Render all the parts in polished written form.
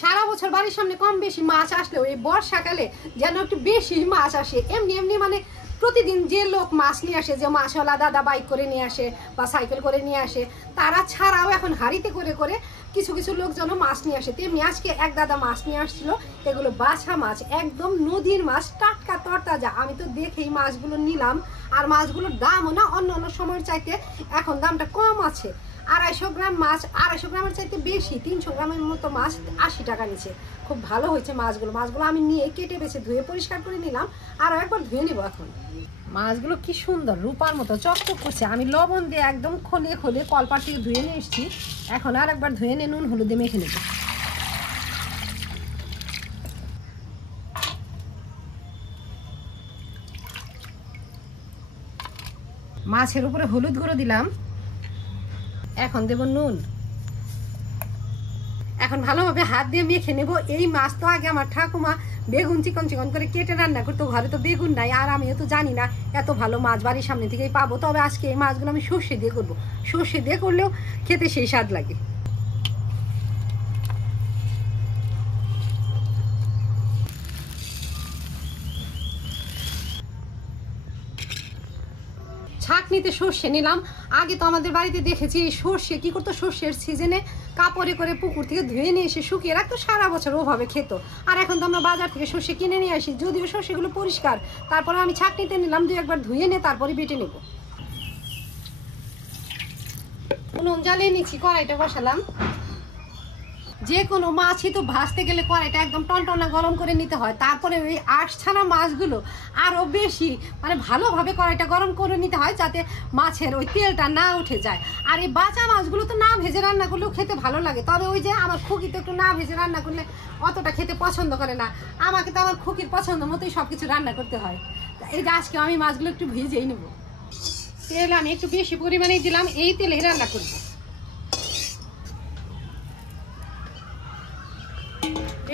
সারা বছর বাড়ির সামনে কম বেশি মাছ আসলেও এই বর্ষাকালে যেন একটু বেশি মাছ আসে। এমনি এমনি মানে প্রতিদিন যে লোক মাছ নিয়ে আসে, যে মাছওয়ালা দাদা বাইক করে নিয়ে আসে বা সাইকেল করে নিয়ে আসে, তারা ছাড়াও এখন হাঁড়িতে করে করে কিছু কিছু লোক যেন মাছ নিয়ে আসে। তেমনি আজকে এক দাদা মাছ নিয়ে আসছিল, এগুলো বাছা মাছ, একদম নদীর মাছ, টাটকা তরতাজা। আমি তো দেখেই মাছগুলো নিলাম। আর মাছগুলোর দামও না অন্য অন্য সময়ের চাইতে এখন দামটা কম আছে। 250 গ্রাম মাছ, 250 গ্রামের চাইতে বেশি, 300 গ্রামের মতো মাছ 80 টাকা নিচ্ছে। খুব ভালো হয়েছে মাছগুলো আমি নিয়ে কেটে বেছে ধুয়ে পরিষ্কার করে নিলাম, আরও একবার ধুয়ে নিব। এখন মাছগুলো কি সুন্দর রূপার মতো চকচক করছে। আমি লবণ দিয়ে একদম খলিয়ে খলিয়ে কলপাট থেকে ধুয়ে নিয়ে এসেছি। এখন আর একবার ধুয়ে নিয়ে নুন হলুদে মেখে নেব। মাছের উপরে হলুদ গুঁড়ো দিলাম, এখন দেব নুন। এখন ভালোভাবে হাত দিয়ে মেখে নেব। এই মাছ তো আগে আমার ঠাকুমা বেগুন চিকন চিকন করে কেটে রান্না করতো, ঘরে তো বেগুন নাই, আর আমিও তো জানি না এত ভালো মাছ বাড়ির সামনে থেকেই পাবো। তবে আজকে এই মাছগুলো আমি সর্ষে দিয়ে করবো। সর্ষে দিয়ে করলেও খেতে সেই স্বাদ লাগে। ছাঁকনিতে সর্ষে নিলাম। আগে তো আমাদের বাড়িতে দেখেছি এই সর্ষে কি করতো, সর্ষের সিজনে কাপড়ে করে পুকুর থেকে ধুয়ে নিয়ে এসে শুকিয়ে রাখতো, সারা বছর ওভাবে খেত। আর এখন তো আমরা বাজার থেকে সর্ষে কিনে নিয়ে আসি, যদিও সর্ষেগুলো পরিষ্কার। তারপরে আমি ছাঁকনিতে নিলাম, 2-1 ধুয়ে নিয়ে তারপরে বেটে নেব। নুন জ্বালিয়ে নিচ্ছি, কড়াইটা বসালাম। যে কোনো মাছই তো ভাজতে গেলে কড়াইটা একদম টনটনা গরম করে নিতে হয়। তারপরে ওই আঁশ ছানা মাছগুলো আরও বেশি মানে ভালোভাবে কড়াইটা গরম করে নিতে হয়, যাতে মাছের ওই তেলটা না উঠে যায়। আর এই বাঁচা মাছগুলো তো না ভেজে রান্না করলেও খেতে ভালো লাগে। তবে ওই যে আমার খুকি তো একটু না ভেজে রান্না করলে অতটা খেতে পছন্দ করে না। আমাকে তো আমার খুকির পছন্দ মতোই সব কিছু রান্না করতে হয়। এই যে আজকে আমি মাছগুলো একটু ভেজেই নেব। তেল আমি একটু বেশি পরিমাণেই দিলাম, এই তেলেই রান্না করবো।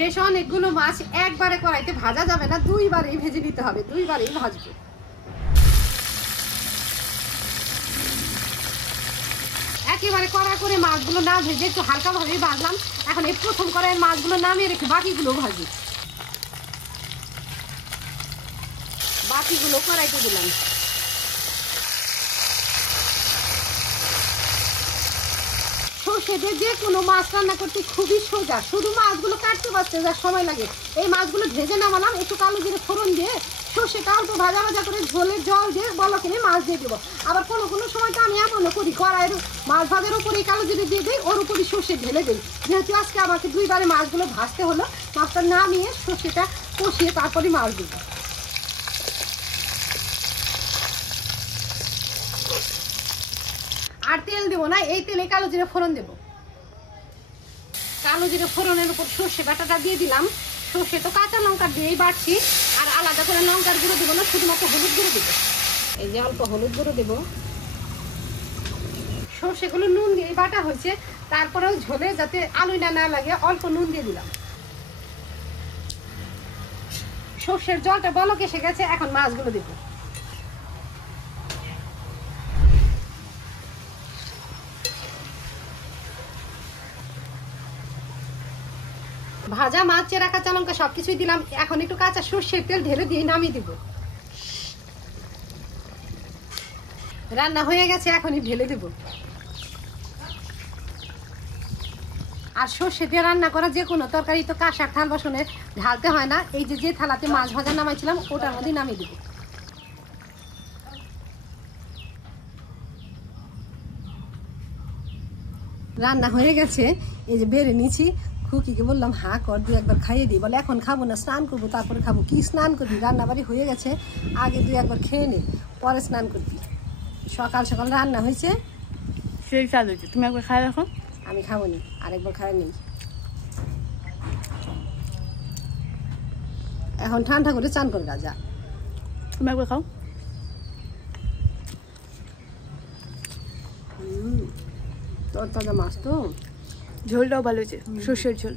বেশ অনেকগুলো মাছ একবারে কড়াইতে ভাজা যাবে না, 2বারেই ভেজে নিতে হবে, 2বারেই ভাজবো। একেবারে কড়া করে মাছগুলো না ভেজে একটু হালকা ভাবেই ভাজলাম। এখন এই প্রথম কড়াইয়ের মাছগুলো নামিয়ে রেখে বাকিগুলো ভাজি। বাকিগুলো কড়াইতে দিলাম। সর্ষে দিয়ে যে কোনো মাছ রান্না করতে খুবই সোজা, শুধু মাছগুলো কাটতে বাঁচতে যা সময় লাগে। এই মাছগুলো ভেজে নামালাম, একটু কালো জিরে ফোড়ন দিয়ে সর্ষেটা অল্প ভাজা ভাজা করে ঝোলের জল দিয়ে বলক এনে মাছ দিয়ে দেবো। আবার কোনো কোনো সময় তো আমি এমনও করি, কড়াইয়ের মাছ ভাজার উপরেই কালো জিরে দিয়ে দিই, ওর উপরই সর্ষে ঢেলে দিই। যেহেতু আজকে আমাকে 2বারে মাছগুলো ভাজতে হলো, মাছটা নামিয়ে সর্ষেটা কষিয়ে তারপরে মাছ দেবো। আর তেল দেবো না, এই তেলে কালো জিরে ফোড়ন দেবো। কালো জিরে ফোড়নের উপর সর্ষে বাটাটা দিয়ে দিলাম। সর্ষে তো কাঁচা লঙ্কা দিয়েই বাড়ছি, আর আলাদা করে লঙ্কার গুঁড়ো দেবো না, শুধুমাত্র হলুদ গুঁড়ো দেবো। এই যে অল্প হলুদ গুঁড়ো দেবো। সর্ষেগুলো নুন দিয়ে বাটা হয়েছে, তারপরেও ঝোলে যাতে আলুটা না লাগে অল্প নুন দিয়ে দিলাম। সর্ষের জলটা বলক এসে গেছে, এখন মাছগুলো দেবো। ভাজা মাছ, চেরা কাঁচা লঙ্কা সবকিছুই দিলাম। এখন একটু কাঁচা সর্ষের তেল ঢেলে দিয়ে নামিয়ে দিব। রান্না হয়ে গেছে, এখনই ঢেলে দেব। আর সর্ষে দিয়ে রান্না করা যে কোনো তরকারি তো কাঁসার থাল বাসনে ঢালতে হয় না। এই যে যে থালাতে মাছ ভাজা নামাইছিলাম ওটার মধ্যে নামিয়ে দেব। রান্না হয়ে গেছে, এই যে বেড়ে নিচ্ছি। খুকিকে বললাম হা কর, 2-1 খাইয়ে দিই। বলে এখন খাবো না, স্নান করবো তারপরে খাবো। কি স্নান করবি, রান্না বাড়ি হয়ে গেছে, আগে 2-1 খেয়ে নে, পরে স্নান করবি। সকাল সকাল রান্না হয়েছে, সেই স্বাদ হয়েছে। তুমি একবার খাই রাখো। আমি খাবো নি, আরেকবার খাই নেই। এখন ঠান্ডা করে চান কর যা। তুমি একবার খাও। তোর তাজা মাছ তো, ঝোলটাও ভালো হয়েছে, সর্ষের ঝোল।